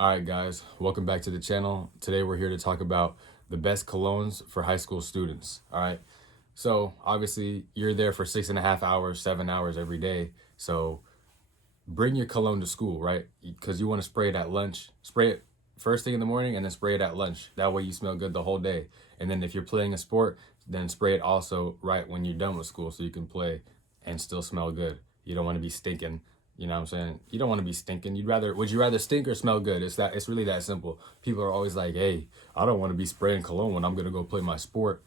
All right, guys, welcome back to the channel. Today we're here to talk about the best colognes for high school students. All right, so obviously you're there for 6.5 hours, 7 hours every day. So bring your cologne to school, right? Because you want to spray it at lunch, spray it first thing in the morning, and then spray it at lunch. That way you smell good the whole day. And then if you're playing a sport, then spray it also right when you're done with school so you can play and still smell good. You don't want to be stinking. You know what I'm saying? You don't want to be stinking. Would you rather stink or smell good? It's really that simple. People are always like, hey, I don't want to be spraying cologne when I'm going to go play my sport.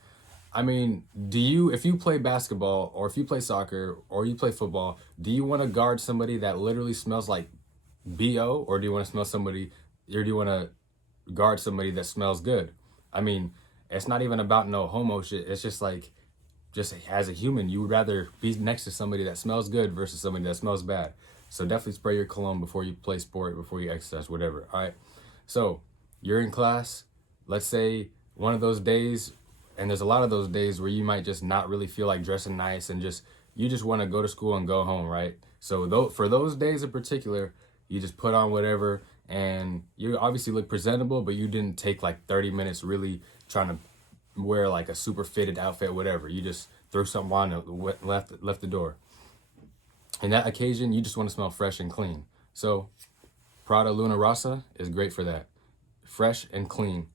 I mean, if you play basketball or if you play soccer or you play football, do you want to guard somebody that literally smells like BO, or do you want to guard somebody that smells good? I mean, it's not even about no homo shit. It's just like, just as a human, you would rather be next to somebody that smells good versus somebody that smells bad. So definitely spray your cologne before you play sport, before you exercise, whatever. All right. So you're in class. Let's say one of those days, and there's a lot of those days where you might just not really feel like dressing nice and you just want to go to school and go home, right? So for those days in particular, you just put on whatever, and you obviously look presentable, but you didn't take like 30 minutes really trying to wear like a super fitted outfit, whatever. You just threw something on and left the door. In that occasion, you just want to smell fresh and clean. So Prada Luna Rasa is great for that. Fresh and clean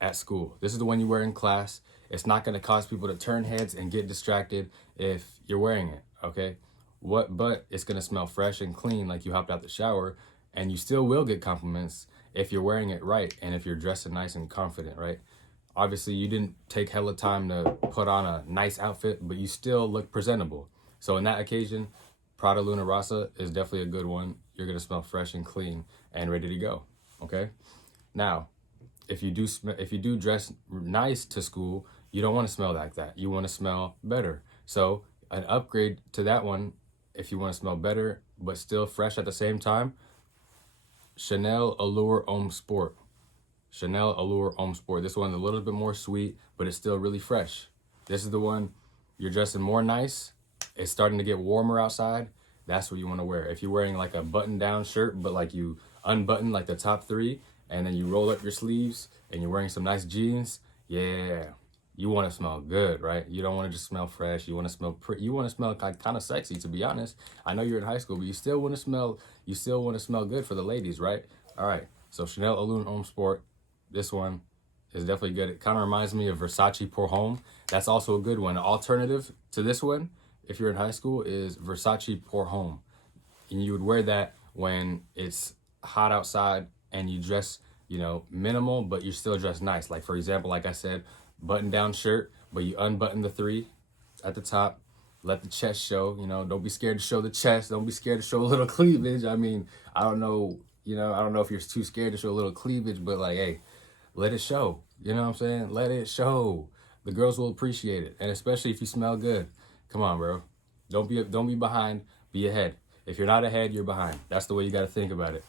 at school. This is the one you wear in class. It's not going to cause people to turn heads and get distracted if you're wearing it, okay? But it's going to smell fresh and clean like you hopped out the shower, and you still will get compliments if you're wearing it right and if you're dressing nice and confident, right? Obviously, you didn't take hella time to put on a nice outfit, but you still look presentable. So in that occasion, Prada Luna Rasa is definitely a good one. You're going to smell fresh and clean and ready to go, okay? Now, if you do dress nice to school, you don't want to smell like that. You want to smell better. So an upgrade to that one, if you want to smell better but still fresh at the same time, Chanel Allure Homme Sport. Chanel Allure Homme Sport. This one's a little bit more sweet, but it's still really fresh. This is the one you're dressing more nice. It's starting to get warmer outside. That's what you want to wear. If you're wearing like a button-down shirt, but like you unbutton like the top three, and then you roll up your sleeves, and you're wearing some nice jeans, yeah, you want to smell good, right? You don't want to just smell fresh. You want to smell pretty. You want to smell kind of sexy, to be honest. I know you're in high school, but you still want to smell. You still want to smell good for the ladies, right? All right. So Chanel Allure Homme Sport. This one is definitely good. It kind of reminds me of Versace Pour Homme. That's also a good one. An alternative to this one, if you're in high school, is Versace Pour Homme. And you would wear that when it's hot outside and you dress, minimal, but you still dress nice. Like, for example, like I said, button-down shirt, but you unbutton the three at the top. Let the chest show, don't be scared to show the chest. Don't be scared to show a little cleavage. I mean, I don't know if you're too scared to show a little cleavage, but like, hey, let it show. You know what I'm saying? Let it show. The girls will appreciate it. And especially if you smell good. Come on, bro. Don't be behind, be ahead. If you're not ahead, you're behind. That's the way you got to think about it.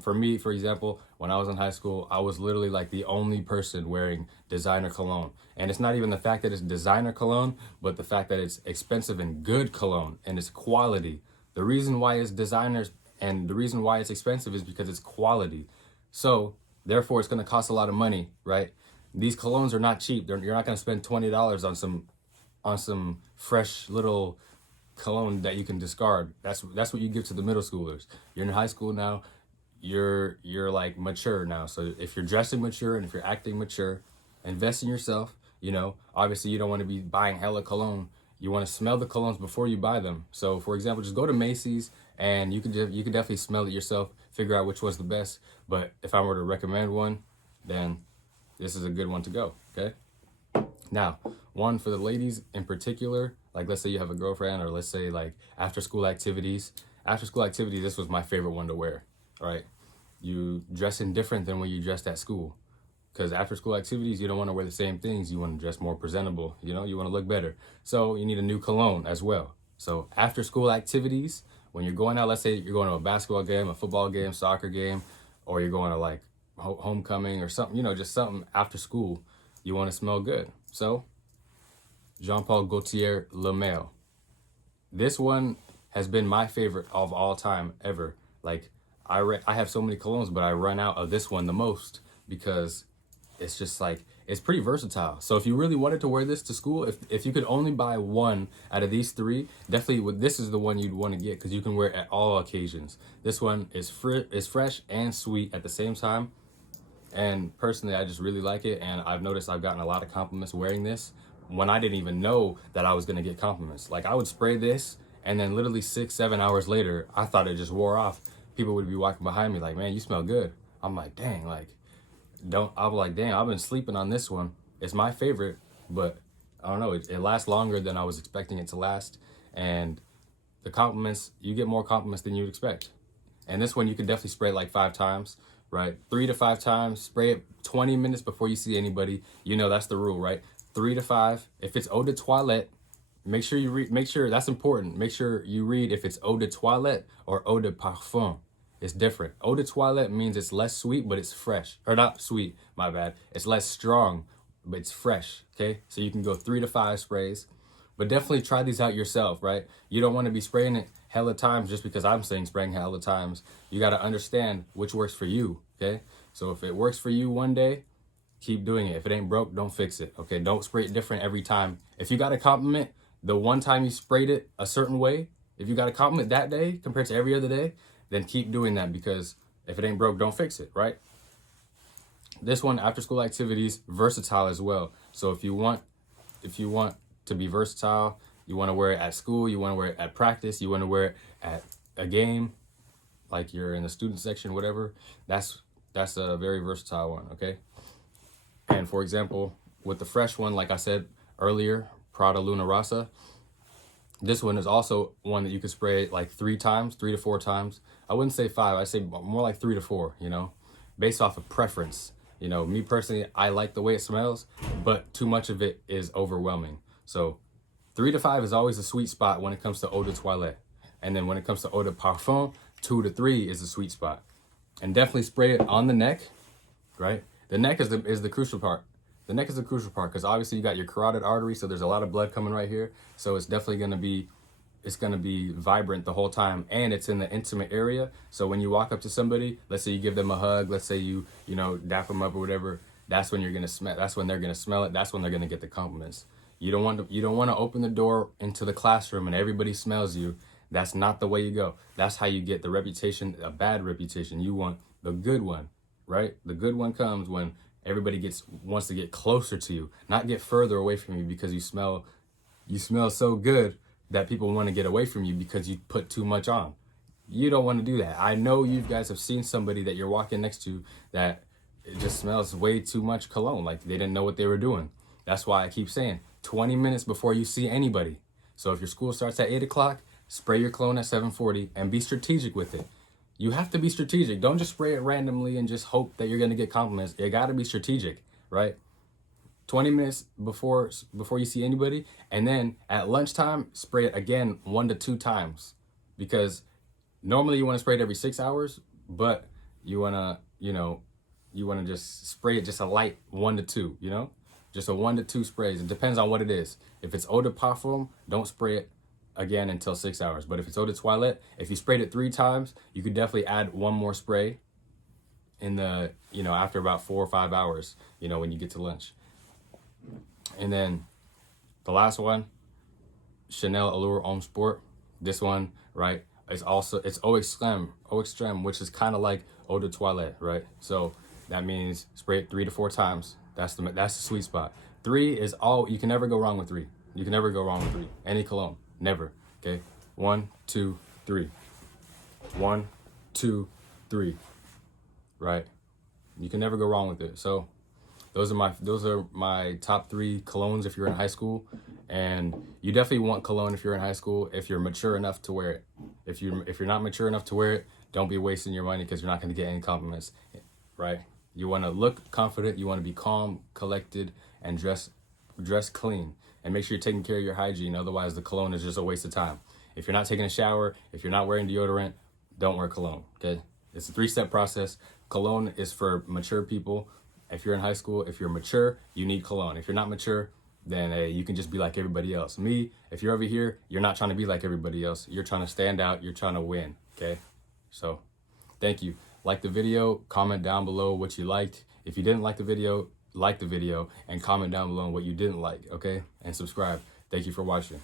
For me, for example, when I was in high school, I was literally like the only person wearing designer cologne. And it's not even the fact that it's designer cologne, but the fact that it's expensive and good cologne and it's quality. The reason why it's designers and the reason why it's expensive is because it's quality. So therefore, it's going to cost a lot of money, right? These colognes are not cheap. You're not going to spend $20 on some fresh little cologne that you can discard. That's what you give to the middle schoolers. You're in high school now. You're like mature now. So if you're dressing mature and if you're acting mature, invest in yourself. Obviously you don't want to be buying hella cologne. You want to smell the colognes before you buy them. So for example, just go to Macy's and you can definitely smell it yourself, figure out which one's the best. But if I were to recommend one, then this is a good one to go, okay? Now, one for the ladies in particular, like let's say you have a girlfriend, or let's say like after school activities. After school activities, this was my favorite one to wear, right? You dressing different than when you dressed at school. Because after school activities, you don't want to wear the same things. You want to dress more presentable. You want to look better. So you need a new cologne as well. So after school activities, when you're going out, let's say you're going to a basketball game, a football game, soccer game, or you're going to like homecoming or something, just something after school, you want to smell good. So Jean Paul Gaultier Le Male. This one has been my favorite of all time ever. Like, I have so many colognes, but I run out of this one the most because it's just like, it's pretty versatile. So if you really wanted to wear this to school, if you could only buy one out of these three, definitely this is the one you'd want to get because you can wear it at all occasions. This one is fresh and sweet at the same time. And personally, I just really like it. And I've noticed I've gotten a lot of compliments wearing this when I didn't even know that I was going to get compliments. Like I would spray this and then literally 6-7 hours later, I thought it just wore off. People would be walking behind me like, man, you smell good. I'm like, dang, like, I'm like, damn, I've been sleeping on this one. It's my favorite, but I don't know. It lasts longer than I was expecting it to last. And the compliments, you get more compliments than you'd expect. And this one, you can definitely spray it like 5 times, right? 3 to 5 times. Spray it 20 minutes before you see anybody. You know, that's the rule, right? 3 to 5. If it's eau de toilette, make sure you read, that's important. Make sure you read if it's eau de toilette or eau de parfum. It's different. Eau de toilette means it's less sweet, but it's fresh. Or not sweet, my bad. It's less strong, but it's fresh, okay? So you can go 3 to 5 sprays. But definitely try these out yourself, right? You don't want to be spraying it hella times just because I'm saying spraying hella times. You got to understand which works for you, okay? So if it works for you one day, keep doing it. If it ain't broke, don't fix it, okay? Don't spray it different every time. If you got a compliment, the one time you sprayed it a certain way, if you got a compliment that day compared to every other day, then keep doing that because if it ain't broke, don't fix it, right? This one, after school activities, versatile as well. So if you want to be versatile, you want to wear it at school, you want to wear it at practice, you want to wear it at a game, like you're in the student section, whatever, that's a very versatile one, okay? And for example, with the fresh one, like I said earlier, Prada Luna Rasa, this one is also one that you can spray like 3 times, 3 to 4 times. I wouldn't say 5, I'd say more like 3 to 4, you know, based off of preference. You know, me personally, I like the way it smells, but too much of it is overwhelming. So 3 to 5 is always a sweet spot when it comes to eau de toilette. And then when it comes to eau de parfum, 2 to 3 is a sweet spot. And definitely spray it on the neck, right? The neck is the crucial part. The neck is the crucial part because obviously you got your carotid artery, so there's a lot of blood coming right here. So it's definitely gonna be vibrant the whole time, and it's in the intimate area. So when you walk up to somebody, let's say you give them a hug, let's say you dap them up or whatever, that's when you're gonna smell. That's when they're gonna smell it. That's when they're gonna get the compliments. You don't want to open the door into the classroom and everybody smells you. That's not the way you go. That's how you get the reputation, a bad reputation. You want the good one, right? The good one comes when everybody wants to get closer to you, not get further away from you because you smell so good that people want to get away from you because you put too much on. You don't want to do that. I know you guys have seen somebody that you're walking next to that it just smells way too much cologne, like they didn't know what they were doing. That's why I keep saying 20 minutes before you see anybody. So if your school starts at 8 o'clock, spray your cologne at 7:40 and be strategic with it. You have to be strategic. Don't just spray it randomly and just hope that you're going to get compliments. You got to be strategic, right? 20 minutes before you see anybody, and then at lunchtime, spray it again 1 to 2 times, because normally you want to spray it every 6 hours, but you want to just spray it just a light 1 to 2, just a 1 to 2 sprays. It depends on what it is. If it's eau de parfum, don't spray it again until 6 hours. But if it's eau de toilette, if you sprayed it 3 times, you could definitely add 1 more spray in the, after about 4 or 5 hours, when you get to lunch. And then the last one, Chanel Allure Homme Sport. This one, right, it's eau extreme, which is kind of like eau de toilette, right? So that means spray it 3 to 4 times. That's the sweet spot. 3 is all, you can never go wrong with 3. You can never go wrong with 3. Any cologne, never. Okay, 1, 2, 3. 1, 2, 3. Right? You can never go wrong with it. So those are my top 3 colognes if you're in high school, and you definitely want cologne if you're in high school if you're mature enough to wear it. If you're not mature enough to wear it, don't be wasting your money because you're not going to get any compliments, right? You want to look confident, you want to be calm, collected, and dress clean, and make sure you're taking care of your hygiene. Otherwise, the cologne is just a waste of time. If you're not taking a shower, if you're not wearing deodorant, don't wear cologne. Okay, it's a 3-step process. Cologne is for mature people. If you're in high school, if you're mature, you need cologne. If you're not mature, then you can just be like everybody else. If you're over here, you're not trying to be like everybody else. You're trying to stand out. You're trying to win, okay? So Thank you. Like the video, comment down below what you liked. If you didn't like the video, like the video and comment down below what you didn't like, okay? And subscribe. Thank you for watching.